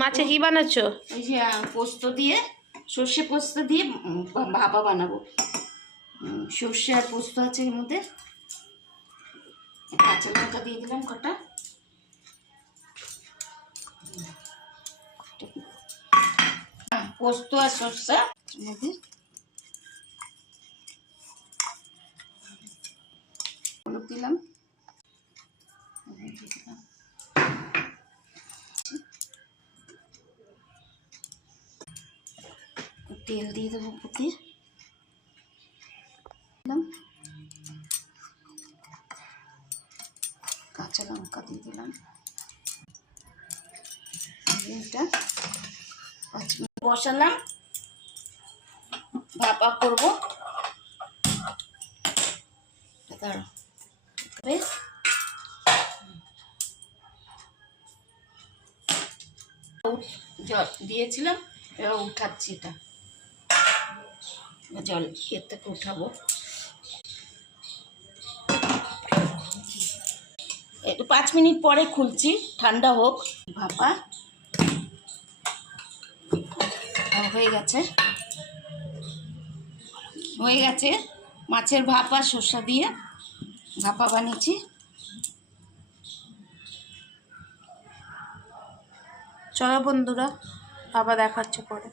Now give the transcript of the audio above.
মাছে কি বানাচ্ছো? এই যে পোস্ত দিয়ে, সর্ষে পোস্ত দিয়ে ভাপা বানাবো। সর্ষে আর পোস্ত আছে এর মধ্যে। কাঁচা লঙ্কা দিয়ে দিলাম কটা। পোস্ত আর সর্ষে মধ্যে হলুদ দিলাম, তেল দিয়ে দেবো পুঁতে দিলাম, কাঁচা লঙ্কা দিয়ে দিলাম। এটা 5 মিনিট বসালাম, ভাপা করবো। জল দিয়েছিলাম, এবার উঠাচ্ছি। এটা জল এর থেকে উঠাবো। একটু 5 মিনিট পরে খুলছি, ঠান্ডা হোক। ভাপা হয়ে গেছে, হয়ে গেছে। মাছের ভাপা শসা দিয়ে ভাপা বানিয়েছি। চলো বন্ধুরা, আবার দেখাচ্ছে পরে।